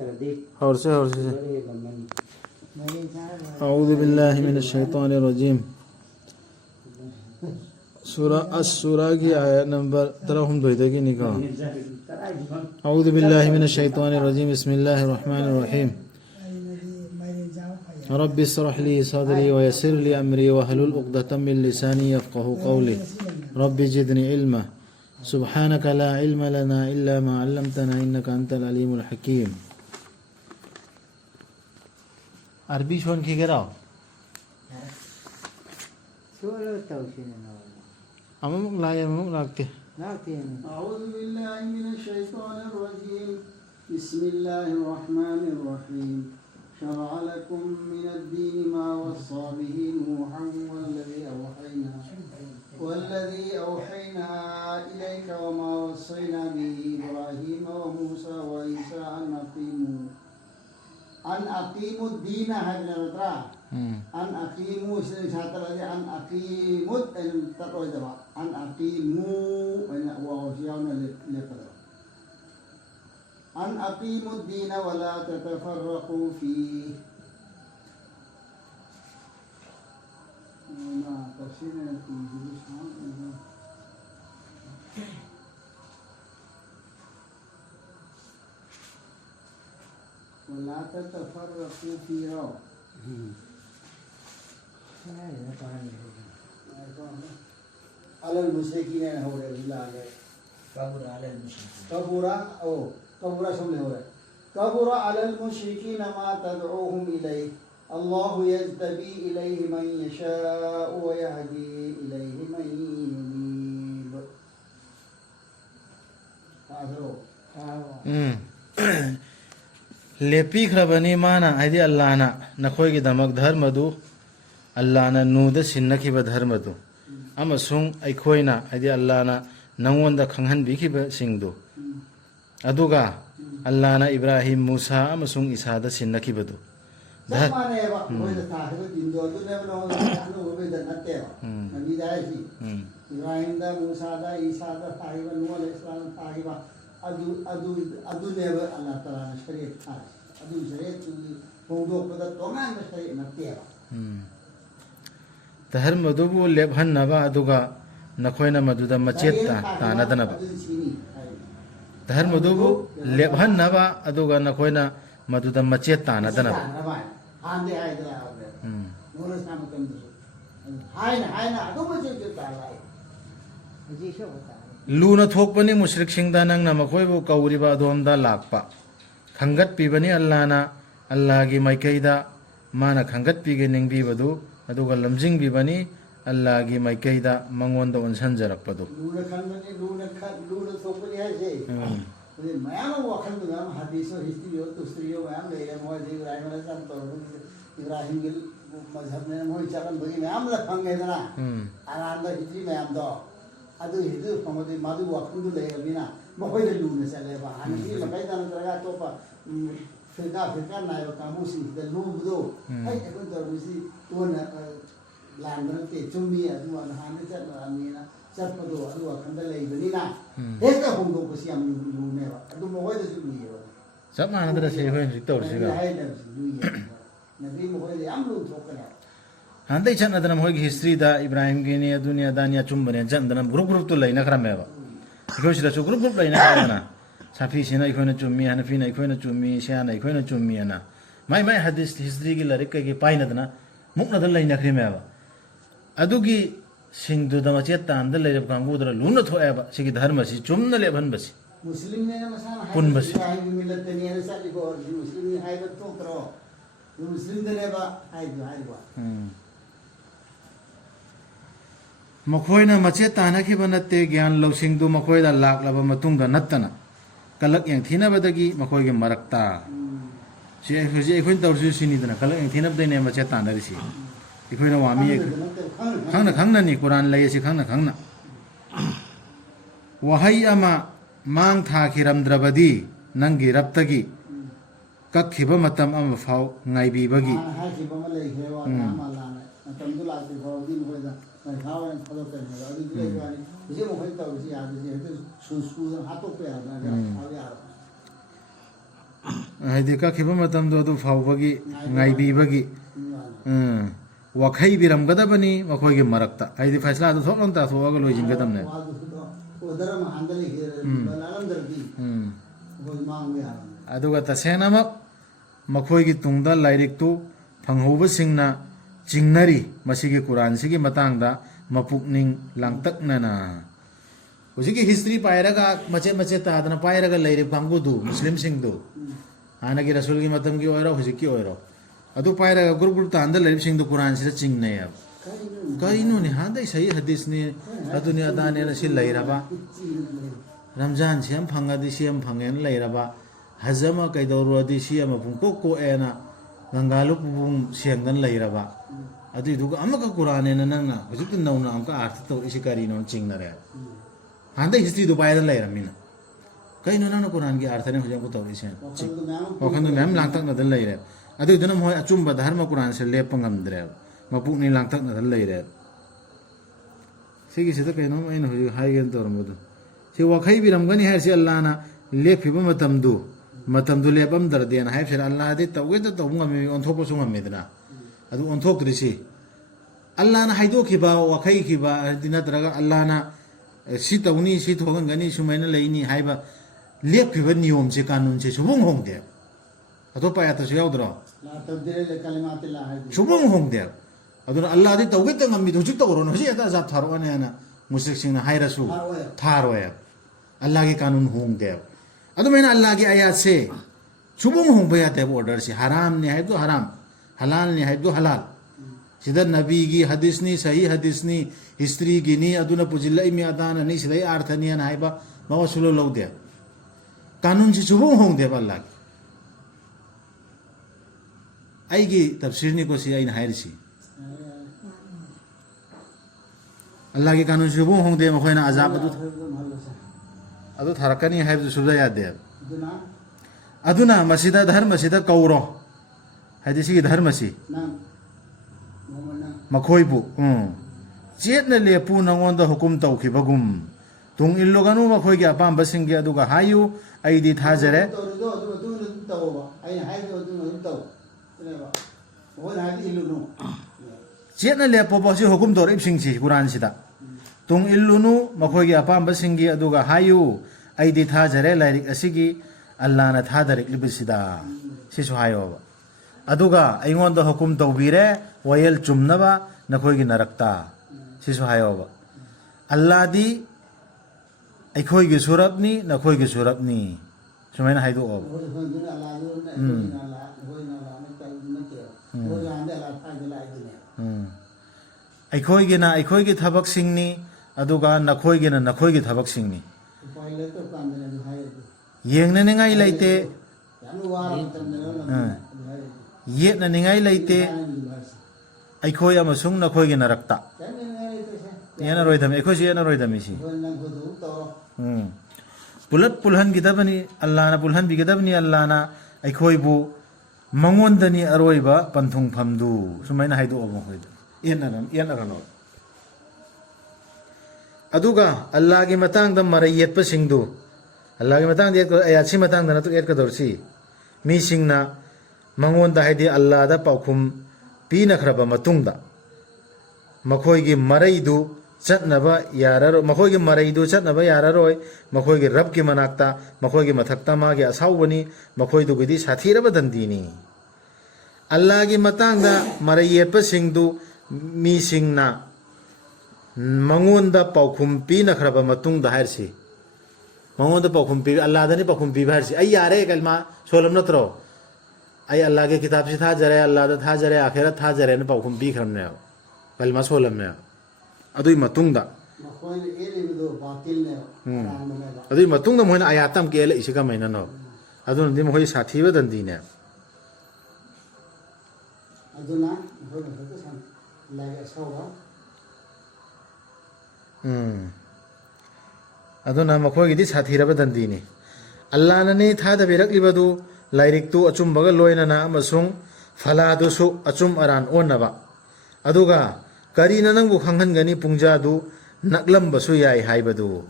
और से अऊज़ु बिल्लाहि मिनश शैतानिर रजीम सूरा अस-सूरा की आयत नंबर 13 की निकाह अऊज़ु बिल्लाहि मिनश शैतानिर रजीम बिस्मिल्लाहिर रहमानिर रहीम रब्बि इश्रह ली सदरी व यस्सिर ली अमरी वहलुल उक़दतम मिन लिसानी यफ़क़हू क़ौली रब्बि ज़िदनी इल्मा सुब्हानक ला इल्मा लना इल्ला मा अल्लमतना इन्नका अंतल अलीमुल हकीम। अरबी शोन की गिराओ अमुक लाये अमुक लागते अऊज़ु बिल्लाहि मिनश शैतानिर रजीम बिस्मिल्लाहिर रहमानिर रहीम शरअ लकुम मिनद्दीनि मा वस्सा बिहि नूहन वल्लज़ी औहैना इलैका वमा वस्सैना बिहि इब्राहीम व मूसा व ईसा अन अकीमुद्दीन हजरतरा अन अकीमु से छात्र है अन अकीमुद एन तक हो जावा अन अकीमु एन वो होशियार ने ले कर अन अकीमुद्दीन वला ततफर्रकू फी ना तफसीर है वला ततफर्रकू फी रो अलल मुशरिकीन हो रहे बिल्ला है कबूरा अलल मुशरिकीन कबूरा सुन ले हो रहे कबूरा अलल मुशरिकीन मा तदऊहुम इलैहि अल्लाहु यज्तबी इलैहि मन यशाअ व यहदी इलैहि मन युनीब। लेपी खरबनी माना है अल्लाह ना नखोई की दमक धर्म दु अल्लाह ना नूद सिन्नखिब धर्म दु अमसुंग अखोइना है अल्लाह ना नंगोंद खंगहनबिखिब सिंगदु अदुगा अल्लाह ना इब्राहिम मूसा अमसुंग ईसाद सिन्नखिब दु सब माने बा कोई था है दिनदो दुने बनो अनु होबे दनते नबी दाई इब्राहिम दा मूसा दा ईसा दा ताइबा नूह अलैहिस्सलाम ताइबा अदु ने अल्लाह ताला ने शरीयत था अदु शरीयत की होदो पद तोमान में शरीयत नते बा धर्म दुबु लेबहन नबा अदुगा नखोइना मदुदा मचेत तानदनबा धर्म दुबु लेबहन नबा अदुगा नखोइना मदुदा मचेत तानदनबा आंदे आइदला नोन साम कम हायना अदु मचेत तालाई जी शो बता लूना थोकपनी मुश्रिक सिंगदा नंगना मखोइबु कौरिबा अदोमदा लाकपा खंगत पिबनी अल्लाहना अल्लाह की माइकैदा माना खंगत पिगे निंगबीबदु अदुगा लमजिंग बिबनी अल्लाह की माइकैदा मंगोंदा उनसंजरकपदु लूना खंगनी लूना थोकपनी है जे ये मयाम वखन दुना हदीस और हिस्ट्री हो तुस्त्रियो मयाम ले मोय इब्राहिम अलैहिस्सलाम तो इब्राहिम के मजहब में मोय चलन बगी मयाम लखंगे ना आनंद हिस्ट्री मयाम दो अदु हिदु फमदि मादु वखन दु ले बिना मखोय ले लूना चले बा हानि मकै दान तरगा तो पा फिरका नाय कामुसी द लूबदो आई अपन दरबिसी तोना लांदन के चुम्मी अदु हानि चल अमीना चपदो अदु वखन द ले बनिना एक होंदो को सियाम लूने बा अदु मखोय द लूये बा सब मानदरा से होय तौरसिगा नबी मखोय याम लू थोकना हांदे चनदन मोय की हिस्ट्री दा इब्राहिम की ने दुनिया दानिया चुम्बने जंदन ग्रुप तो लैना खरमेबा इखोसिदा सु ग्रुप लैना खरना साफी सिना इखोना चुम्मी हनफीना इखोना चुम्मी सियाना इखोना चुम्मी ना माय हदीस हिस्ट्री की लरिक के पाइनदना मुकनद लैना खरमेबा अदुगी सिंधु दमचे तांद लेरब कांगुदर लुना थोएबा सिगी धर्म सि चुम्न लेबन बसि मुस्लिम ने मसाना पुन बसि इब्राहिम की मिलत ने ने साली को मुस्लिम ने हाइब तो करो मुस्लिम ने बा हाइब मखोइना मचे तानखिब नत्ते ज्ञान लौसिंगदु मखोइदा लाकलबा मतुंगदा नत्तना कलक यंगथिनबदगी मखोइगे मरक्ता सि एखोइन तौरसु सिनिदना कलक यंगथिनबदैने मचे तानरिसि इखोइना वामी खंगना कुरान लैसि खंगना वहाई अमा मांग थाखिरमद्रबदी नंगी रप्तगी कखिब मतम अमा फाव ngaibibagi ꯍꯥꯏꯗꯤ ꯀꯛꯈꯤꯕ ꯃꯇꯝꯗꯣ ꯑꯗꯨ ꯐꯥꯎꯕꯒꯤ ꯉꯥꯏꯕꯤꯕꯒꯤ ꯋꯥꯈꯩ ꯕꯤꯔꯝꯒꯗꯕꯅꯤ ꯃꯈꯣꯏꯒꯤ ꯃꯔꯛꯇ ꯍꯥꯏꯗꯤ ꯐꯩꯁꯂꯥꯗꯨ ꯊꯣꯛꯂꯝ ꯇꯥꯊꯣꯛꯑꯒ ꯂꯣꯏꯁꯤꯟꯒꯗꯕꯅꯦ ꯑꯗꯨꯒ ꯇꯁꯦꯡꯅꯃꯛ ꯃꯈꯣꯏꯒꯤ ꯇꯨꯡꯗ ꯂꯥꯏꯔꯤꯛꯇꯨ ꯐꯪꯍꯧꯕꯁꯤꯡꯅ ꯆꯤꯡꯅꯔꯤ ꯃꯁꯤꯒꯤ ꯀꯨꯔꯥꯟꯁꯤꯒꯤ ꯃꯇꯥꯡꯗ ꯃꯄꯨꯛꯅꯤꯡ ꯂꯥꯡꯇꯛꯅꯅ ꯍꯧꯖꯤꯛꯀꯤ ꯍꯤꯁꯇ꯭ꯔꯤ ꯄꯥꯏꯔꯒ ꯃꯆꯦꯠ ꯃꯆꯦꯠ ꯇꯥꯗꯅ ꯄꯥꯏꯔꯒ ꯂꯩꯔꯤꯕ ꯀꯥꯡꯕꯨꯗꯨ ꯃꯨꯁꯂꯤꯝꯁꯤꯡꯗꯨ ꯍꯥꯟꯅꯒꯤ ꯔꯁꯨꯜꯒꯤ ꯃꯇꯝꯒꯤ ꯑꯣꯏꯔꯣ ꯍꯧꯖꯤꯛꯀꯤ ꯑꯣꯏꯔꯣ ꯑꯗꯨ ꯄꯥꯏꯔꯒ ꯒ꯭ꯔꯨꯞ ꯒ꯭ꯔꯨꯞ ꯇꯥꯟꯗ ꯂꯩꯔꯤꯕꯁꯤꯡꯗꯨ ꯀꯨꯔꯥꯟꯁꯤꯗ ꯆꯤꯡꯅꯩꯌꯦꯕ ꯀꯔꯤꯅꯣꯅꯦ ꯍꯥꯟꯗꯩ ꯁꯍꯤ ꯍꯗꯤꯁꯅꯤ ꯑꯗꯨꯅꯤ ꯑꯗꯥꯅꯦꯅ ꯁꯤ ꯂꯩꯔꯕ ꯔꯝꯖꯥꯟ ꯁꯤ ꯑꯃ ꯐꯪꯉꯗꯤ ꯁꯤ ꯑꯃ ꯐꯪꯉꯦꯅ ꯂꯩꯔꯕ ꯍꯖ ꯑꯃ ꯀꯩꯗꯧꯔꯨꯔꯗꯤ ꯁꯤ ꯑꯃ ꯄꯨꯡꯀꯣꯛ ꯀꯣꯛꯑꯦꯅ ꯒꯪꯒꯥꯂꯨ ꯄꯨꯡ ꯁꯦꯡꯗꯅ ꯂꯩꯔꯕ ꯑꯗꯨꯏꯗꯨꯒ ꯑꯃꯨꯛꯀ ꯀꯨꯔꯥꯟꯅꯦꯅ ꯅꯪꯅ ꯍꯧꯖꯤꯛꯇ ꯅꯧꯅ ꯑꯃꯨꯛꯀ ꯑꯥꯔꯊ ꯇꯧꯔꯤꯁꯤ ꯀꯔꯤꯅꯣ ꯆꯤꯡꯅꯔꯦ ꯍꯥꯟꯗꯩ ꯍꯤꯁꯇ꯭ꯔꯤꯗꯨ ꯄꯥꯏꯔ ꯂꯩꯔꯝꯃꯤꯅ ꯀꯩꯅꯣ ꯅꯪꯅ ꯀꯨꯔꯥꯟꯒꯤ ꯑꯥꯔꯊꯅꯦ ꯍꯧꯖꯤꯛ ꯑꯃꯨꯛ ꯇꯧꯔꯤꯁꯦ ꯋꯥꯈꯟꯗꯨ ꯃꯌꯥꯝ ꯂꯥꯡꯇꯛꯅꯗꯅ ꯂꯩꯔꯦ ꯑꯗꯨꯏꯗꯨꯅ ꯃꯣꯏ ꯑꯆꯨꯝꯕ ꯙꯔꯃ ꯀꯨꯔꯥꯟꯁꯦ ꯂꯦꯞꯄ ꯉꯝꯗ꯭ꯔꯦꯕ ꯃꯄꯨꯛꯅꯤꯡ ꯂꯥꯡꯇꯛꯅꯗꯅ ꯂꯩꯔꯦꯕ ꯁꯤꯒꯤꯁꯤꯗ ꯀꯩꯅꯣꯝ ꯑꯩꯅ ꯍꯧꯖꯤꯛ ꯍꯥꯏꯒꯦꯅ ꯇꯧꯔꯝꯕꯗꯣ ꯁꯤ ꯋꯥꯈꯩ ꯕꯤꯔꯝꯒꯅꯤ ꯍꯥꯏꯔꯤꯁꯤ ꯑꯜꯂꯥꯍꯅ ꯂꯦꯞꯈꯤꯕ ꯃꯇꯝꯗꯨ ꯂꯦꯞꯄꯝꯗ꯭ꯔꯗꯤꯅ ꯍꯥꯏꯕꯁꯤꯗ ꯑꯜꯂꯥꯍꯗꯤ ꯇꯧꯒꯦꯗ ꯇꯧꯕ ꯉꯝꯃꯤ ꯑꯣꯟꯊꯣꯛꯄꯁꯨ ꯉꯝꯃꯤꯗꯅ ꯑꯗꯨ ꯑꯣꯟꯊꯣꯛꯇ꯭ꯔꯤꯁꯤ ꯑꯜꯂꯥꯍꯅ ꯍꯥꯏꯗꯣꯛꯈꯤꯕ ꯋꯥꯈꯩꯈꯤꯕ ꯍꯥꯏꯗꯤ ꯅꯠꯇ꯭ꯔꯒ ꯑꯜꯂꯥꯍꯅ ꯁꯤ ꯇꯧꯅꯤ ꯁꯤ ꯊꯣꯛꯍꯟꯒꯅꯤ ꯁꯨꯃꯥꯏꯅ ꯂꯩꯅꯤ ꯍꯥꯏꯕ ꯂꯦꯞꯈꯤꯕ ꯅꯤꯌꯣꯝꯁꯦ ꯀꯥꯅꯨꯟꯁꯦ ꯁꯨꯕꯣꯡ ꯍꯣꯡꯗꯦ ꯑꯇꯣꯞꯄ ꯑꯌꯥꯠꯇꯁꯨ ꯌꯥꯎꯗ꯭ꯔꯣ ꯁꯨꯕꯣꯡ ꯍꯣꯡꯗꯦ ꯑꯗꯨꯅ ꯑꯜꯂꯥꯍꯗꯤ ꯇꯧꯒꯦꯇ ꯉꯝꯃꯤꯗ ꯍꯧꯖꯤꯛ ꯇꯧꯔꯣꯅ ꯍꯧꯖꯤꯛ ꯍꯦꯛꯇ ꯑꯖꯥꯕ ꯊꯥꯔꯛꯑꯣꯅꯦ ꯍꯥꯏꯅ ꯃꯨꯁ꯭ꯔꯤꯛꯁꯤꯡꯅ ꯍꯥꯏꯔꯁꯨ ꯊꯥꯔꯣꯏꯕ ꯑꯜꯂꯥꯍꯒꯤ ꯀꯥꯅꯨꯟ ꯍꯣꯡꯗꯦꯕ ꯑꯗꯨꯃꯥꯏꯅ ꯑꯜꯂꯥꯍꯒꯤ ꯑꯌꯥꯠꯁꯦ ꯁꯨꯕꯣꯡ ꯍꯣꯡꯕ ꯌꯥꯗꯦꯕ ꯑꯣꯔꯗꯔꯁꯤ ꯍꯔꯥꯝꯅꯤ ꯍꯥꯏꯕꯗꯣ ꯍꯔꯥꯝ ꯍꯂꯥꯜꯅꯤ ꯍꯥꯏꯕꯗꯣ ꯍꯂꯥꯜ ꯁꯤꯗ ꯅꯕꯤꯒꯤ ꯍꯗꯤꯁꯅꯤ ꯁꯍꯤ ꯍꯗꯤꯁꯅꯤ ꯍꯤꯁꯇ꯭ꯔꯤꯒꯤꯅꯤ ꯑꯗꯨꯅ ꯄꯨꯁꯤꯜꯂꯛꯏꯃꯤ ꯑꯗꯥꯅꯅꯤ ꯁꯤꯗꯩ ꯑꯥꯔꯊꯅꯤꯅ ꯍꯥꯏꯕ ꯃꯋꯥ ꯁꯨꯂꯧ ꯂꯧꯗꯦ ꯀꯥꯅꯨꯟꯁꯤ ꯁꯨꯕꯣꯡ ꯍꯣꯡꯗꯦꯕ ꯑꯜꯂꯥꯍꯒꯤ ꯑꯩꯒꯤ ꯇꯐꯁꯤꯔꯅꯤꯀꯣ ꯁꯤ ꯑꯩꯅ ꯍꯥꯏꯔꯤꯁꯤ ꯑꯜꯂꯥꯍꯒꯤ ꯀꯥꯅꯨꯟ ꯁꯨꯕꯣꯡ ꯍꯣꯡꯗꯦ ꯃꯈꯣꯏꯅ ꯑꯖꯥꯕ ꯑꯗꯨ ꯊꯥꯔꯛꯀꯅꯤ ꯍꯥꯏꯕꯗꯨ ꯁꯨꯕ ꯌꯥꯗꯦꯕ ꯑꯗꯨꯅ ꯃꯁꯤꯗ ꯙꯔꯃꯁꯤꯗ ꯀꯧꯔꯣ ꯍꯥꯏꯗꯤ ꯁꯤꯒꯤ ꯙꯔꯃꯁꯤ ꯃꯈꯣꯏꯕꯨ ꯆꯦꯠꯅ ꯂꯦꯞꯄꯨ ꯅꯉꯣꯟꯗ ꯍꯨꯀꯨꯝ ꯇꯧꯈꯤꯕꯒꯨꯝ ꯇꯨꯡ ꯏꯜꯂꯨꯒꯅꯨ ꯃꯈꯣꯏꯒꯤ ꯑꯄꯥꯝꯕꯁꯤꯡꯒꯤ ꯑꯗꯨꯒ ꯍꯥꯏꯌꯨ ꯑꯩꯗꯤ ꯊꯥꯖꯔꯦ ꯆꯦꯠꯅ ꯂꯦꯞꯄꯣꯕ ꯁꯤ ꯍꯨꯀꯨꯝ ꯇꯧꯔꯛꯏꯕꯁꯤꯡꯁꯤ ꯀꯨꯔꯥꯟꯁꯤꯗ ꯇꯨꯡ ꯏꯜꯂꯨꯅꯨ ꯃꯈꯣꯏꯒꯤ ꯑꯄꯥꯝꯕꯁꯤꯡꯒꯤ ꯑꯗꯨꯒ ꯍꯥꯏꯌꯨ ꯑꯩꯗꯤ ꯊꯥꯖꯔꯦ ꯂꯥꯏꯔꯤꯛ ꯑꯁꯤꯒꯤ ꯑꯜꯂꯥꯍꯅ ꯊꯥꯗꯔꯛꯂꯤꯕꯁꯤꯗ ꯁꯤꯁꯨ ꯍꯥꯏꯌꯣꯕ ꯑꯗꯨꯒ ꯑꯩꯉꯣꯟꯗ ꯍꯨꯀꯨꯝ ꯇꯧꯕꯤꯔꯦ ꯋꯥꯌꯦꯜ ꯆꯨꯝꯅꯕ ꯅꯈꯣꯏꯒꯤ ꯅꯔꯛꯇ ꯁꯤꯁꯨ ꯍꯥꯏꯌꯣꯕ ꯑꯜꯂꯥꯍꯗꯤ ꯑꯩꯈꯣꯏꯒꯤ ꯁꯨꯔꯞꯅꯤ ꯅꯈꯣꯏꯒꯤ ꯁꯨꯔꯞꯅꯤ ꯁꯨꯃꯥꯏꯅ ꯍꯥꯏꯗꯣꯛꯑꯣꯕ ꯑꯩꯈꯣꯏꯒꯤꯅ ꯑꯩꯈꯣꯏꯒꯤ ꯊꯕꯛꯁꯤꯡꯅꯤ ꯑꯗꯨꯒ ꯅꯈꯣꯏꯒꯤ나 नखोꯏꯒꯤ ꯊꯕꯛꯁꯤꯡꯅꯤ ꯌꯦꯡꯅꯅꯤꯡꯉꯥꯏ ꯂꯩꯇꯦ ꯌꯦꯠꯅꯅꯤꯡꯉꯥꯏ ꯂꯩꯇꯦ ꯑꯩꯈꯣꯏ ꯑꯃꯁꯨꯡ नखोꯏꯒꯤ नरꯛꯇ ꯌꯦꯠꯅꯔꯣꯏꯗꯕꯅꯤ ꯑꯩꯈꯣꯏꯁꯨ ꯌꯦꯠꯅꯔꯣꯏꯗꯕꯅꯤ ꯁꯤ ꯄꯨꯂꯞ ꯄꯨꯜꯍꯟꯒꯗꯕꯅꯤ ꯑꯜꯂꯥꯍꯅ ꯄꯨꯜꯍꯟꯕꯤꯒꯗꯕꯅꯤ ꯑꯜꯂꯥꯍꯅ ꯑꯩꯈꯣꯏꯕꯨ ꯃꯉꯣꯟꯗꯅꯤ ꯑꯔꯣꯏꯕ ꯄꯟꯊꯨꯡꯐꯝꯗꯨ ꯁꯨꯃꯥꯏꯅ ꯍꯥꯏꯗꯣꯛꯑꯣ ꯃꯈꯣꯏꯗ ꯌꯦꯠꯅꯔꯅꯣ ꯑꯗꯨꯒ ꯑꯜꯂꯥꯍꯒꯤ ꯃꯇꯥꯡꯗ ꯃꯔꯩ ꯌꯦꯠꯄꯁꯤꯡꯗꯨ ꯑꯜꯂꯥꯍꯒꯤ ꯃꯇꯥꯡꯗ ꯑꯌꯥꯠꯁꯤ ꯃꯇꯥꯡꯗ ꯅꯠꯇ꯭ꯔꯒ ꯌꯦꯠꯀꯗꯧꯔꯁꯤ ꯃꯤꯁꯤꯡꯅ ꯃꯉꯣꯟꯗ ꯍꯥꯏꯗꯤ ꯑꯜꯂꯥꯍꯗ ꯄꯥꯎꯈꯨꯝ ꯄꯤꯅꯈ꯭ꯔꯕ ꯃꯇꯨꯡꯗ ꯃꯈꯣꯏꯒꯤ ꯃꯔꯩꯗꯨ ꯆꯠꯅꯕ ꯌꯥꯔꯔꯣꯏ ꯃꯈꯣꯏꯒꯤ ꯔꯕꯀꯤ ꯃꯅꯥꯛꯇ ꯃꯈꯣꯏꯒꯤ ꯃꯊꯛꯇ ꯃꯥꯒꯤ ꯑꯁꯥꯎꯕꯅꯤ ꯃꯈꯣꯏꯗꯨꯒꯤꯗꯤ ꯁꯥꯊꯤꯔꯕ ꯗꯟꯗꯤꯅꯤ ꯑꯜꯂꯥꯍꯒꯤ ꯃꯇꯥꯡꯗ ꯃꯔꯩ ꯌꯦꯠꯄꯁꯤꯡꯗꯨ ꯃꯤꯁꯤꯡꯅ ꯃꯉꯣꯟꯗ ꯄꯥꯎꯈꯨꯝ ꯄꯤꯅꯈ꯭ꯔꯕ ꯃꯇꯨꯡꯗ ꯍꯥꯏꯔꯁꯤ ꯃꯉꯣꯟꯗ ꯄꯥꯎꯈꯨꯝ ꯄꯤꯕ ꯑꯜꯂꯥꯍꯗꯅꯤ ꯄꯥꯎꯈꯨꯝ ꯄꯤꯕ ꯍꯥꯏꯔꯁꯤ ꯑꯩ ꯌꯥꯔꯦ ꯀꯜꯃꯥ ꯁꯣꯜꯂꯝ ꯅꯠꯇ꯭ꯔꯣ ꯑꯩ ꯑꯜꯂꯥꯍꯒꯤ ꯀꯤताबꯁꯤ ꯊꯥꯖꯔꯦ ꯑꯜꯂꯥꯍꯗ ꯊꯥꯖꯔꯦ ꯑꯈꯤꯔꯠ ꯊꯥꯖꯔꯦꯅ ꯄꯥꯎꯈꯨꯝ ꯄꯤꯈ꯭ꯔꯕꯅꯦꯕ ꯀꯜꯃꯥ ꯁꯣꯜꯂꯝꯅꯦꯕ ꯑꯗꯨꯏ ꯃꯇꯨꯡꯗ ꯑꯗꯨꯏ ꯃꯇꯨꯡꯗ ꯃꯣꯏꯅ ꯑꯌꯥꯠꯇ ꯑꯃ ꯀꯦꯜꯂꯛꯏꯁꯤ ꯀꯃꯥꯏꯅꯅꯣ ꯑꯗꯨꯅꯗꯤ ꯃꯈꯣꯏ ꯁꯥꯊꯤꯕ ꯗꯟꯗꯤꯅꯦ ꯑꯗꯨꯅ ꯃꯈꯣꯏꯒꯤꯗꯤ ꯁꯥꯊꯤꯔꯕ ꯗꯟꯗꯤꯅꯤ ꯑꯜꯂꯥꯍꯅꯅꯤ ꯊꯥꯗꯕꯤꯔꯛꯂꯤꯕꯗꯨ ꯂꯥꯏꯔꯤꯛꯇꯨ ꯑꯆꯨꯝꯕꯒ ꯂꯣꯏꯅꯅ ꯑꯃꯁꯨꯡ ꯐꯂꯥꯗꯨꯁꯨ ꯑꯆꯨꯝ ꯑꯔꯥꯟ ꯑꯣꯟꯅꯕ ꯑꯗꯨꯒ ꯀꯔꯤꯅ ꯅꯪꯕꯨ ꯈꯪꯍꯟꯒꯅꯤ ꯄꯨꯡꯖꯥꯗꯨ ꯅꯛꯂꯝꯕꯁꯨ ꯌꯥꯏ ꯍꯥꯏꯕꯗꯨ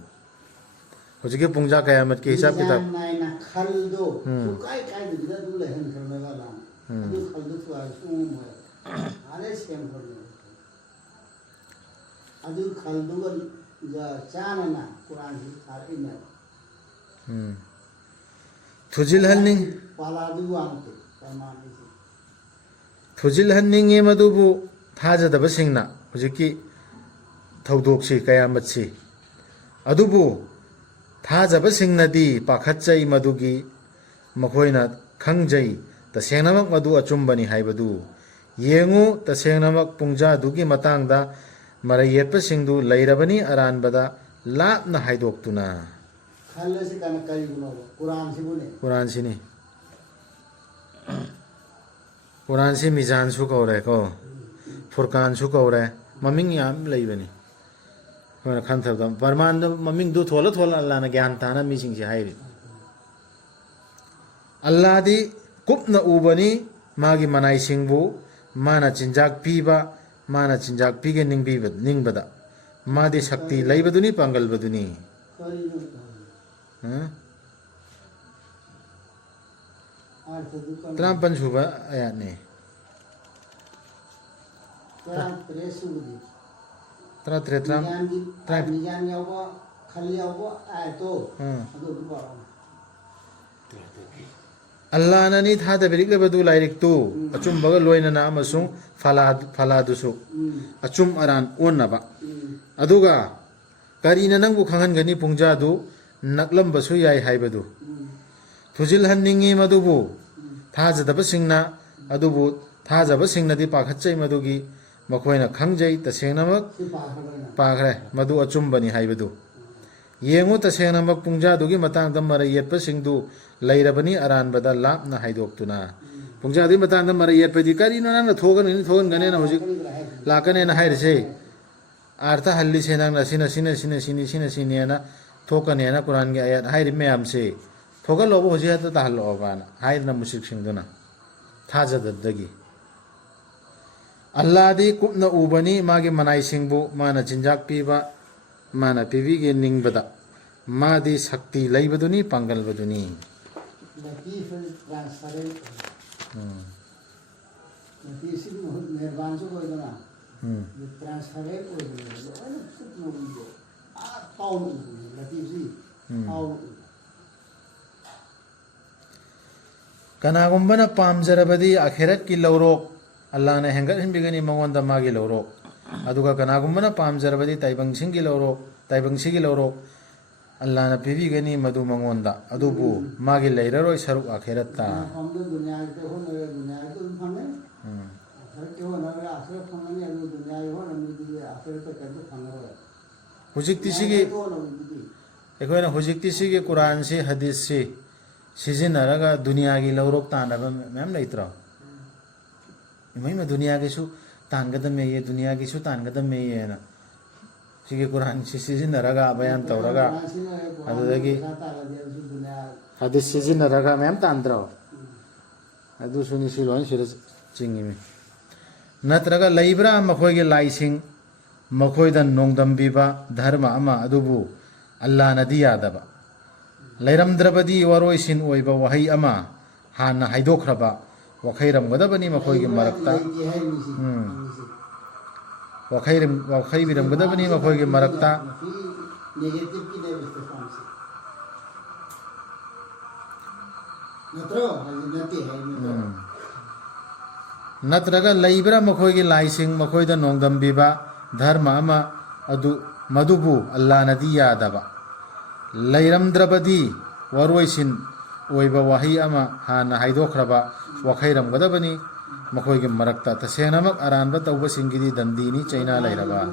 ꯍꯧꯖꯤꯛꯀꯤ ꯄꯨꯡꯖꯥ ꯀꯌꯥꯃꯠꯀꯤ ꯍꯤसाब ꯀꯤताब ꯈꯜꯗꯣ ꯁꯨꯀꯥꯏ ꯀꯥꯏꯗꯕꯤꯗ ꯑꯗꯨꯝ ꯂꯩꯍꯟꯈ꯭ꯔꯕꯅꯦꯕ ꯂꯥꯟ ꯑꯗꯨ ꯈꯜꯗꯣ ꯊꯨꯒꯥꯏ ꯁꯨꯡꯉꯝꯃꯣꯏ ꯑꯥꯗꯩ ꯁꯦꯝꯈ꯭ꯔꯕꯅꯦꯕ ꯑꯗꯨ ꯈꯜꯗꯨꯒ ꯆꯥꯅꯅ ꯀꯨꯔꯥꯟꯁꯤ ꯊꯥꯔꯛꯏꯅꯦꯕ ꯊꯨꯖꯤꯜꯍꯟꯅꯤꯡ ꯄꯥꯂꯥꯗꯨ ꯋꯥꯡꯇꯦ ꯄꯔꯃꯥꯟꯅꯤꯁꯤ ꯊꯨꯖꯤꯜꯍꯟꯅꯤꯡꯉꯤ ꯃꯗꯨꯕꯨ ꯊꯥꯖꯗꯕꯁꯤꯡꯅ ꯍꯧꯖꯤꯛꯀꯤ ꯊꯧꯗꯣꯛꯁꯤ ꯀꯌꯥꯃꯠꯁꯤ ꯑꯗꯨꯕꯨ ꯊꯥꯖꯕꯁꯤꯡꯅꯗꯤ ꯄꯥꯈꯠꯆꯩ ꯃꯗꯨꯒꯤ ꯃꯈꯣꯏꯅ ꯈꯪꯖꯩ ꯇꯁꯦꯡꯅꯃꯛ ꯃꯗꯨ ꯑꯆꯨꯝꯕꯅꯤ ꯍꯥꯏꯕꯗꯨ ꯌꯦꯡꯉꯨ ꯇꯁꯦꯡꯅꯃꯛ ꯄꯨꯡꯖꯥꯗꯨꯒꯤ ꯃꯇꯥꯡꯗ ꯃꯔꯩ ꯌꯦꯠꯄꯁꯤꯡꯗꯨ ꯂꯩꯔꯕꯅꯤ ꯑꯔꯥꯟꯕꯗ ꯂꯥꯞꯅ ꯍꯥꯏꯗꯣꯛꯇꯨꯅ ꯈꯜꯂꯁꯤ ꯀꯥꯟꯅ ꯀꯔꯤꯒꯨꯅꯣꯕ ꯀꯨꯔꯥꯟꯁꯤꯕꯨꯅꯦ ꯀꯨꯔꯥꯟꯁꯤꯅꯤ ꯀꯨꯔꯥꯟꯁꯤ ꯃꯤꯖꯥꯟꯁꯨ ꯀꯧꯔꯦ ꯀꯣ ꯐꯨꯔꯀꯥꯟꯁꯨ ꯀꯧꯔꯦ ꯃꯃꯤꯡ ꯌꯥꯝ ꯂꯩꯕꯅꯤ ꯑꯩꯈꯣꯏꯅ ꯈꯟꯊꯕꯗ ꯄꯔꯃꯥꯟꯗ ꯃꯃꯤꯡꯗꯨ ꯊꯣꯜꯂ ꯊꯣꯜꯂ ꯑꯜꯂꯥꯍꯅ ꯒ꯭ꯌꯥꯟ ꯇꯥꯅ ꯃꯤꯁꯤꯡꯁꯤ ꯍꯥꯏꯔꯤ ꯑꯜꯂꯥꯍꯗꯤ ꯀꯨꯞꯅ ꯎꯕꯅꯤ ꯃꯥꯒꯤ ꯃꯅꯥꯏꯁꯤꯡꯕꯨ ꯃꯥꯅ ꯆꯤꯟꯖꯥꯛ ꯄꯤꯕ ꯃꯥꯅ ꯆꯤꯟꯖꯥꯛ ꯄꯤꯒꯦ ꯅꯤꯡꯕꯗ ꯃꯥꯗꯤ ꯁꯛꯇꯤ ꯂꯩꯕꯗꯨꯅꯤ ꯄꯥꯡꯒꯜꯕꯗꯨꯅꯤ ꯇꯔꯥꯃꯥꯄꯟ ꯁꯨꯕ ꯑꯌꯥꯠꯅꯤ ꯇꯔꯥꯇꯔꯦꯠ ꯃꯤꯖꯥꯟ ꯌꯥꯎꯕ ꯈꯜ ꯌꯥꯎꯕ ꯑꯥꯌꯠꯇꯣ ꯑꯗꯨ ꯄꯥꯔꯛꯑꯣ ꯑꯜꯂꯥꯍꯅꯅꯤ ꯊꯥꯗꯕꯤꯔꯤꯛꯂꯕꯗꯨ ꯂꯥꯏꯔꯤꯛꯇꯨ ꯑꯆꯨꯝꯕꯒ ꯂꯣꯏꯅꯅ ꯑꯃꯁꯨꯡ ꯐꯂꯥꯗꯨꯁꯨ ꯑꯆꯨꯝ ꯑꯔꯥꯟ ꯑꯣꯟꯅꯕ ꯑꯗꯨꯒ ꯀꯔꯤꯅ ꯅꯪꯕꯨ ꯈꯪꯍꯟꯒꯅꯤ ꯄꯨꯡꯖꯥꯗꯨ ꯅꯛꯂꯝꯕꯁꯨ ꯌꯥꯏ ꯍꯥꯏꯕꯗꯨ ꯊꯨꯖꯤꯜꯍꯟꯅꯤꯡꯉꯤ ꯃꯗꯨꯕꯨ ꯊꯥꯖꯗꯕꯁꯤꯡꯅ ꯑꯗꯨꯕꯨ ꯊꯥꯖꯕꯁꯤꯡꯅꯗꯤ ꯄꯥꯈꯠꯆꯩ ꯃꯗꯨꯒꯤ ꯃꯈꯣꯏꯅ ꯈꯪꯖꯩ ꯇꯁꯦꯡꯅꯃꯛ ꯄꯥꯈ꯭ꯔꯦ ꯃꯗꯨ ꯑꯆꯨꯝꯕꯅꯤ ꯍꯥꯏꯕꯗꯨ ꯌꯦꯡꯉꯨ ꯇꯁꯦꯡꯅꯃꯛ ꯄꯨꯡꯖꯥꯗꯨꯒꯤ ꯃꯇꯥꯡꯗ ꯃꯔꯩ ꯌꯦꯠꯄꯁꯤꯡꯗꯨ ꯂꯩꯔꯕꯅꯤ ꯑꯔꯥꯟꯕꯗ ꯂꯥꯞꯅ ꯍꯥꯏꯗꯣꯛꯇꯨꯅ ꯄꯨꯡꯖꯥꯗꯨꯒꯤ ꯃꯇꯥꯡꯗ ꯃꯔꯩ ꯌꯦꯠꯄꯗꯤ ꯀꯔꯤꯅꯣ ꯅꯪꯅ ꯊꯣꯛꯍꯟꯒꯅꯦꯅ ꯍꯧꯖꯤꯛ ꯂꯥꯛꯀꯅꯦꯅ ꯍꯥꯏꯔꯤꯁꯦ ꯑꯥꯔꯊ ꯍꯜꯂꯤꯁꯦ ꯅꯪꯅ ꯁꯤꯅꯦꯅ ꯊꯣꯛꯀꯅꯦꯅ ꯀꯨꯔꯥꯟꯒꯤ ꯑꯌꯥꯠ ꯍꯥꯏꯔꯤꯕ ꯃꯌꯥꯝꯁꯦ ꯊꯣꯛꯍꯜꯂꯛꯑꯣꯕ ꯍꯧꯖꯤꯛ ꯍꯦꯛꯇ ꯇꯥꯍꯜꯂꯛꯑꯣꯕꯅ ꯍꯥꯏꯗꯅ ꯃꯨꯁꯤꯛꯁꯤꯡꯗꯨꯅ ꯊꯥꯖꯗꯕꯗꯒꯤ ꯑꯜꯂꯥꯍꯗꯤ ꯀꯨꯞꯅ ꯎꯕꯅꯤ ꯃꯥꯒꯤ ꯃꯅꯥꯏꯁꯤꯡꯕꯨ ꯃꯥꯅ ꯆꯤꯟꯖꯥꯛ ꯄꯤꯕ ꯃꯥꯅ ꯄꯤꯕꯤꯒꯦ ꯅꯤꯡꯕꯗ ꯃꯥꯗꯤ ꯁꯛꯇꯤ ꯂꯩꯕꯗꯨꯅꯤ ꯄꯥꯡꯒꯜꯕꯗꯨꯅꯤ ꯀꯅꯥꯒꯨꯝꯕꯅ ꯄꯥꯝꯖꯔꯕꯗꯤ ꯑꯈꯦꯔꯠꯀꯤ ꯂꯧꯔꯣꯛ ꯑꯜꯂꯥꯍꯅ ꯍꯦꯟꯒꯠꯍꯟꯕꯤꯒꯅꯤ ꯃꯉꯣꯟꯗ ꯃꯥꯒꯤ ꯂꯧꯔꯣꯛ ꯑꯗꯨꯒ ꯀꯅꯥꯒꯨꯝꯕꯅ ꯄꯥꯝꯖꯔꯕꯗꯤ ꯇꯥꯏꯕꯪꯁꯤꯒꯤ ꯂꯧꯔꯣꯛ ꯑꯜꯂꯥꯍꯅ ꯄꯤꯕꯤꯒꯅꯤ ꯃꯗꯨ ꯃꯉꯣꯟꯗ ꯑꯗꯨꯕꯨ ꯃꯥꯒꯤ ꯂꯩꯔꯔꯣꯏ ꯁꯔꯨꯛ ꯑꯈꯦꯔꯠꯇ ꯍꯧꯖꯤꯛꯇꯤ ꯁꯤꯒꯤ ꯀꯨꯔꯥꯟꯁꯤ ꯍꯗꯤꯁꯁꯤ ꯁꯤꯖꯤꯟꯅꯔꯒ ꯗꯨꯅꯤꯌꯥꯒꯤ ꯂꯧꯔꯣꯛ ꯇꯥꯟꯅꯕ ꯃꯌꯥꯝ ꯂꯩꯇ꯭ꯔꯣ ꯏꯃꯩꯃ ꯗꯨꯅꯤꯌꯥꯒꯤꯁꯨ ꯇꯥꯟꯒꯗꯃꯦꯌꯦꯅ ꯁꯤꯒꯤ ꯀꯨꯔꯥꯟꯁꯤ ꯁꯤꯖꯤꯟꯅꯔꯒ ꯕꯌꯥꯟ ꯇꯧꯔꯒ ꯑꯗꯨꯗꯒꯤ ꯍꯗꯤꯁ ꯁꯤꯖꯤꯟꯅꯔꯒ ꯃꯌꯥꯝ ꯇꯥꯟꯗ꯭ꯔꯣ ꯑꯗꯨꯁꯨꯅꯤ ꯁꯤ ꯂꯣꯏ ꯁꯤꯗ ꯆꯤꯡꯉꯤꯃꯤ ꯅꯠꯇ꯭ꯔꯒ ꯂꯩꯕ꯭ꯔꯥ ꯃꯈꯣꯏꯒꯤ ꯂꯥꯏꯁꯤꯡ ꯃꯈꯣꯏꯗ ꯅꯣꯡꯗꯝꯕꯤꯕ ꯙꯔꯃ ꯑꯃ ꯑꯗꯨꯕꯨ ꯑꯜꯂꯥꯍꯅꯗꯤ ꯌꯥꯗꯕ ꯂꯩꯔꯝꯗ꯭ꯔꯕꯗꯤ ꯋꯥꯔꯣꯏꯁꯤꯟ ꯑꯣꯏꯕ ꯋꯥꯍꯩ ꯑꯃ ꯍꯥꯟꯅ ꯍꯥꯏꯗꯣꯛꯈ꯭ꯔꯕ ꯋꯥꯈꯩꯔꯝꯒꯗꯕꯅꯤ ꯃꯈꯣꯏꯒꯤ ꯃꯔꯛꯇ ꯋꯥꯈꯩꯕꯤꯔꯝꯒꯗꯕꯅꯤ ꯃꯈꯣꯏꯒꯤ ꯃꯔꯛꯇ ꯅꯠꯇ꯭ꯔꯒ ꯂꯩꯕ꯭ꯔꯥ ꯃꯈꯣꯏꯒꯤ ꯂꯥꯏꯁꯤꯡ ꯃꯈꯣꯏꯗ ꯅꯣꯡꯗꯝꯕꯤꯕ ꯙꯔꯃ ꯑꯃ ꯃꯗꯨꯕꯨ ꯑꯜꯂꯥꯍꯅꯗꯤ ꯌꯥꯗꯕ ꯂꯩꯔꯝꯗ꯭ꯔꯕꯗꯤ ꯋꯥꯔꯣꯏꯁꯤꯟ ꯑꯣꯏꯕ ꯋꯥꯍꯩ ꯑꯃ ꯍꯥꯟꯅ ꯍꯥꯏꯗꯣꯛꯈ꯭ꯔꯕ ꯋꯥꯈꯩꯔꯝꯒꯗꯕꯅꯤ ꯃꯈꯣꯏꯒꯤ ꯃꯔꯛꯇ ꯇꯁꯦꯡꯅꯃꯛ ꯑꯔꯥꯟꯕ ꯇꯧꯕꯁꯤꯡꯒꯤꯗꯤ ꯗꯟꯗꯤꯅꯤ ꯆꯩꯅꯥ ꯂꯩꯔꯕ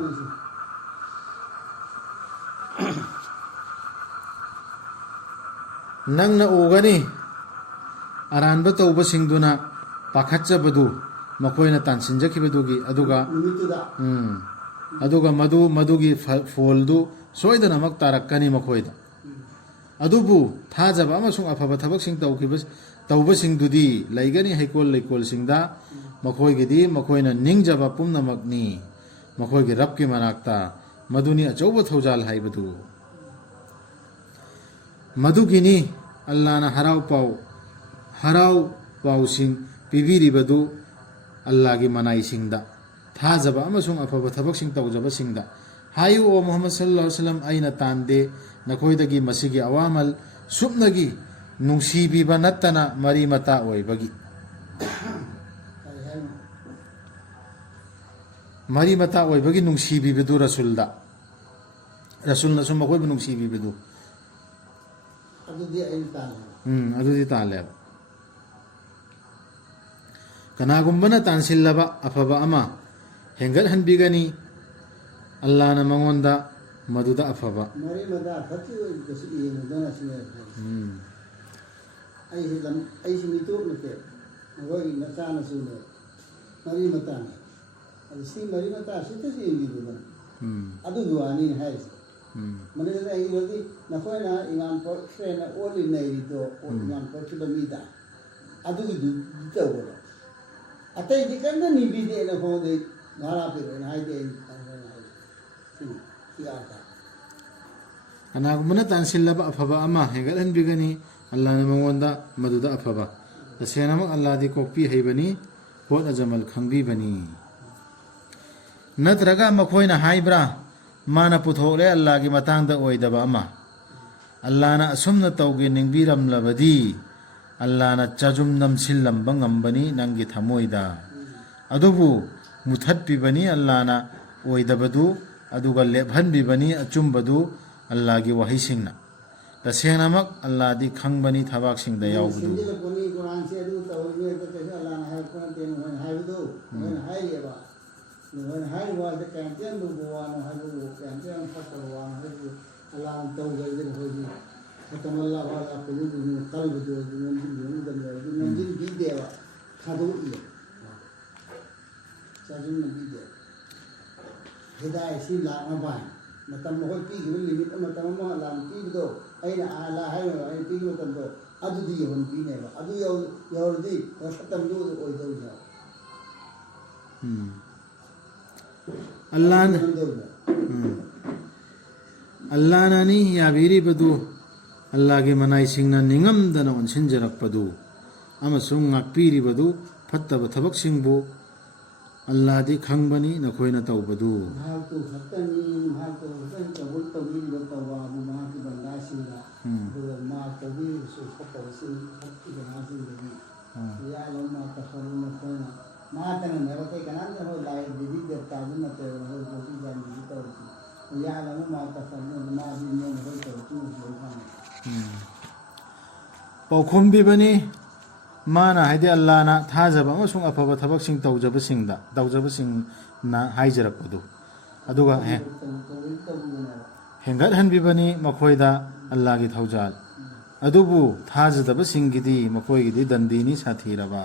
ꯅꯪꯅ ꯎꯒꯅꯤ ꯑꯔꯥꯟꯕ ꯇꯧꯕꯁꯤꯡꯗꯨꯅ ꯄꯥꯈꯠꯆꯕꯗꯨ ꯃꯈꯣꯏꯅ ꯇꯥꯟꯁꯤꯟꯖꯈꯤꯕꯗꯨꯒꯤ ꯑꯗꯨꯒ ꯃꯗꯨꯒꯤ ꯐꯣꯜꯗꯨ ꯁꯣꯏꯗꯅꯃꯛ ꯇꯥꯔꯛꯀꯅꯤ ꯃꯈꯣꯏꯗ ꯑꯗꯨꯕꯨ ꯊꯥꯖꯕ ꯑꯃꯁꯨꯡ ꯑꯐꯕ ꯊꯕꯛꯁꯤꯡ ꯇꯧꯕꯁꯤꯡꯗꯨꯗꯤ ꯂꯩꯒꯅꯤ ꯍꯩꯀꯣꯜ ꯂꯩꯀꯣꯜꯁꯤꯡꯗ ꯃꯈꯣꯏꯒꯤꯗꯤ ꯃꯈꯣꯏꯅ ꯅꯤꯡꯖꯕ ꯄꯨꯝꯅꯃꯛꯅꯤ ꯃꯈꯣꯏꯒꯤ ꯔꯕꯀꯤ ꯃꯅꯥꯛꯇ ꯃꯗꯨꯅꯤ ꯑꯆꯧꯕ ꯊꯧꯖꯥꯜ ꯍꯥꯏꯕꯗꯨ ꯃꯗꯨꯒꯤꯅꯤ ꯑꯜꯂꯥꯍꯅ ꯍꯔꯥꯎ ꯄꯥꯎꯁꯤꯡ ꯄꯤꯕꯤꯔꯤꯕꯗꯨ ꯑꯜꯂꯥꯍꯒꯤ ꯃꯅꯥꯏꯁꯤꯡꯗ ꯊꯥꯖꯕ ꯑꯃꯁꯨꯡ ꯑꯐꯕ ꯊꯕꯛꯁꯤꯡ ꯇꯧꯖꯕꯁꯤꯡꯗ ꯍꯥꯏꯌꯨ ꯑꯣ ꯃꯨꯍꯝꯃꯗ ꯁꯜꯂꯜꯂꯥꯍꯨ ꯑꯂꯩꯍꯤ ꯋꯁꯜꯂꯝ ꯑꯩꯅ ꯇꯥꯟꯗꯦ ꯅꯈꯣꯏꯗꯒꯤ ꯃꯁꯤꯒꯤ ꯑꯋꯥꯃꯜ ꯁꯨꯞꯅꯒꯤ ꯅꯨꯡꯁꯤꯕꯤꯕ ꯅꯠꯇꯅ ꯃꯔꯤ ꯃꯇꯥ ꯑꯣꯏꯕꯒꯤ ꯃꯔꯤ ꯃꯇꯥ ꯑꯣꯏꯕꯒꯤ ꯅꯨꯡꯁꯤꯕꯤꯕꯗꯨ ꯔꯁꯨꯜꯅꯁꯨ ꯃꯈꯣꯏꯕꯨ ꯅꯨꯡꯁꯤꯕꯤꯕꯗꯨ ꯑꯗꯨꯗꯤ ꯇꯥꯜꯂꯦꯕ ꯀꯅꯥꯒꯨꯝꯕꯅ ꯇꯥꯟꯁꯤꯜꯂꯕ ꯑꯐꯕ ꯑꯃ ꯍꯦꯟꯒꯠꯍꯟꯕꯤꯒꯅꯤ ꯑꯜꯂꯥꯍꯅ ꯃꯉꯣꯟꯗ ꯃꯗꯨꯗ ꯑꯐꯕ ꯃꯔꯤ ꯃꯇꯥ ꯐꯠꯇꯤ ꯑꯣꯏꯕꯁꯨ ꯌꯦꯡꯉꯨꯗꯅ ꯁꯤꯅꯦ ꯑꯩꯁꯤ ꯃꯤꯇꯣꯞ ꯅꯠꯇꯦ ꯑꯩꯈꯣꯏꯒꯤ ꯅꯆꯥꯅꯁꯨꯅꯦ ꯃꯔꯤ ꯃꯇꯥꯅꯤ ꯑꯗꯨ ꯁꯤ ꯃꯔꯤ ꯃꯇꯥ ꯁꯤꯇꯁꯨ ꯌꯦꯡꯕꯤꯕꯗꯅ ꯑꯗꯨꯒꯤ ꯋꯥꯅꯤꯅ ꯍꯥꯏꯔꯤꯁꯦ ꯃꯅꯤꯗ ꯑꯩꯒꯤꯗꯤ ꯅꯈꯣꯏꯅ ꯏꯃꯥꯟ ꯄꯣꯛꯈ꯭ꯔꯦꯅ ꯑꯣꯜꯂꯤꯅꯩꯔꯤꯗꯣ ꯏꯃꯥꯟ ꯄꯣꯛꯈꯤꯕ ꯃꯤꯗ ꯑꯗꯨꯒꯤꯗꯨ ꯇꯧꯕꯗꯣ ꯑꯇꯩꯗꯤ ꯀꯔꯤꯝꯇ ꯅꯤꯕꯤꯗꯦꯅ ꯐꯥꯎꯗꯤ ꯚꯔꯥ ꯄꯤꯔꯣꯏꯅ ꯍꯥꯏꯗꯦ ꯀꯅꯥꯒꯨꯝꯕꯅ ꯇꯥꯟꯁꯤꯜꯂꯕ ꯑꯐꯕ ꯑꯃ ꯍꯦꯟꯒꯠꯍꯟꯕꯤꯒꯅꯤ ꯑꯜꯂꯥꯍꯅ ꯃꯉꯣꯟꯗ ꯃꯗꯨꯗ ꯑꯐꯕ ꯇꯁꯦꯡꯅꯃꯛ ꯑꯜꯂꯥꯍꯗꯤ ꯀꯣꯛꯄꯤ ꯍꯩꯕꯅꯤ ꯍꯣꯠ ꯑꯖꯃꯜ ꯈꯪꯕꯤꯕꯅꯤ ꯅꯠꯇ꯭ꯔꯒ ꯃꯈꯣꯏꯅ ꯍꯥꯏꯕ꯭ꯔꯥ ꯃꯥꯅ ꯄꯨꯊꯣꯛꯂꯦ ꯑꯜꯂꯥꯍꯒꯤ ꯃꯇꯥꯡꯗ ꯑꯣꯏꯗꯕ ꯑꯃ ꯑꯜꯂꯥꯍꯅ ꯑꯁꯨꯝꯅ ꯇꯧꯒꯦ ꯅꯤꯡꯕꯤꯔꯝꯂꯕꯗꯤ ꯑꯜꯂꯥꯍꯅ ꯆꯖꯨꯝ ꯅꯝꯁꯤꯜꯂꯝꯕ ꯉꯝꯕꯅꯤ ꯅꯪꯒꯤ ꯊꯃꯣꯏꯗ ꯑꯗꯨꯕꯨ ꯃꯨꯊꯠꯄꯤꯕꯅꯤ ꯑꯜꯂꯥꯍꯅ ꯑꯣꯏꯗꯕꯗꯨ ꯑꯗꯨꯒ ꯂꯦꯞꯍꯟꯕꯤꯕꯅꯤ ꯑꯆꯨꯝꯕꯗꯨ ꯑꯜꯂꯥꯍꯒꯤ ꯋꯥꯍꯩꯁꯤꯡꯅ ꯇꯁꯦꯡꯅꯃꯛ ꯑꯜꯂꯥꯍꯗꯤ ꯈꯪꯕꯅꯤ ꯊꯕꯛꯁꯤꯡꯗ ꯌꯥꯎꯕꯗꯨ ꯅꯣꯏꯅ ꯍꯥꯏꯔꯤꯕ ꯋꯥꯁꯦ ꯀꯌꯥꯝ ꯊꯤꯅ ꯂꯨꯕ ꯋꯥꯅꯣ ꯍꯥꯏꯕꯕꯨ ꯀꯌꯥꯝ ꯊꯤꯅ ꯐꯠꯇꯕ ꯋꯥꯅꯣ ꯍꯥꯏꯕꯕꯨ ꯑꯜꯂꯥꯍꯅ ꯇꯧꯖꯔꯤꯁꯦ ꯑꯩꯈꯣꯏꯒꯤ ꯈꯇꯃꯜꯂꯥ ꯋꯥꯂꯥ ꯀꯨꯂꯨꯕꯤꯍꯤꯝ ꯀꯜꯕꯗꯨ ꯑꯗꯨ ꯅꯝꯖꯤꯟꯕꯤꯗꯦꯕ ꯊꯥꯗꯣꯛꯏ ꯆꯥꯖꯤꯟꯅꯕꯤꯗꯦ ꯍꯤꯗꯥꯌꯠꯁꯤ ꯂꯥꯛꯅꯕ ꯃꯇꯝ ꯑꯩꯈꯣꯏ ꯄꯤꯈꯤꯕ ꯂꯤꯃꯤꯠ ꯃꯇꯝ ꯑꯃ ꯑꯜꯂꯥꯍꯅ ꯄꯤꯕꯗꯣ ꯑꯩꯅ ꯑꯜꯂꯥꯍ ꯍꯥꯏꯔꯤꯕ ꯑꯩꯅ ꯄꯤꯈꯤꯕ ꯃꯇꯝꯗꯣ ꯑꯗꯨꯗꯤ ꯌꯧꯍꯟꯕꯤꯅꯦꯕ ꯑꯗꯨ ꯌꯧꯔꯗꯤ ꯃꯇꯝꯗꯨ ꯑꯣꯏꯗꯧꯅꯦꯕ ꯑꯜꯂꯥꯍꯅꯅꯤ ꯌꯥꯕꯤꯔꯤꯕꯗꯨ ꯑꯜꯂꯥꯍꯒꯤ ꯃꯅꯥꯏꯁꯤꯡꯅ ꯅꯤꯡꯉꯝꯗꯅ ꯑꯣꯟꯁꯤꯟꯖꯔꯛꯄꯗꯨ ꯑꯃꯁꯨꯡ ꯉꯥꯛꯄꯤꯔꯤꯕꯗꯨ ꯐꯠꯇꯕ ꯊꯕꯛꯁꯤꯡꯕꯨ ꯑꯜꯂꯥꯍꯗꯤ ꯈꯪꯕꯅꯤ ꯅꯈꯣꯏꯅ ꯇꯧꯕꯗꯨ ꯄꯥꯎꯈꯨꯝꯕꯤꯕꯅꯤ ꯃꯥꯅ ꯍꯥꯏꯗꯤ ꯑꯜꯂꯥꯍꯅ ꯊꯥꯖꯕ ꯑꯃꯁꯨꯡ ꯑꯐꯕ ꯊꯕꯛꯁꯤꯡ ꯇꯧꯖꯕꯁꯤꯡꯅ ꯍꯥꯏꯖꯔꯛꯄꯗꯨ ꯑꯗꯨꯒ ꯍꯦꯟꯒꯠꯍꯟꯕꯤꯕꯅꯤ ꯃꯈꯣꯏꯗ ꯑꯜꯂꯥꯍꯒꯤ ꯊꯧꯖꯥꯜ ꯑꯗꯨꯕꯨ ꯊꯥꯖꯗꯕꯁꯤꯡꯒꯤꯗꯤ ꯃꯈꯣꯏꯒꯤꯗꯤ ꯗꯟꯗꯤꯅꯤ ꯁꯥꯊꯤꯔꯕ